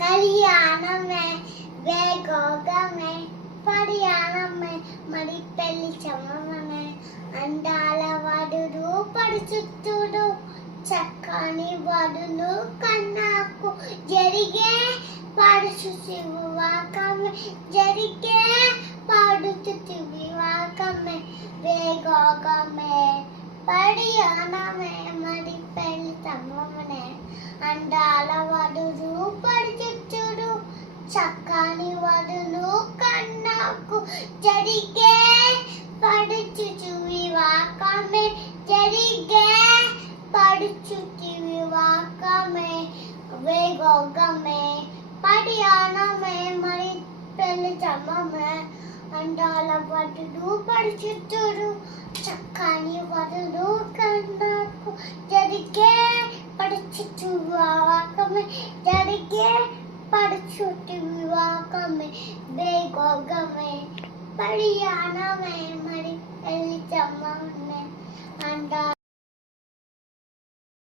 కళ్యాణమే వేగోగమే పర్యాణమే మరి పెళ్లి చమమనే అందాల వడుడు పడుచుట్టుడు చక్కని వడులు కన్నాకు జరిగే పడుచుచి వివాకమే జరిగే పడుచుచి వివాకమే వేగోగమే పర్యాణమే మరి పెళ్లి చమమనే అందాల వడుడు పడుచుట్టుడు చక్కని వడులు కన్నాకు జరిగే పడుచుచు వివాకమే జరిగే పడుచుచి వివాకమే వేగోగమే పర్యాణమే మరి పెళ్లి చమమే అందాల వడులు పడుచుట్టుడు చక్కని వడులు కన్నాకు జరిగే పడుచుచు వివాకమే జరిగే పడుచుటి వివాకమే వేగోగమే పర్యాణమే మరి పెళ్లి చమమే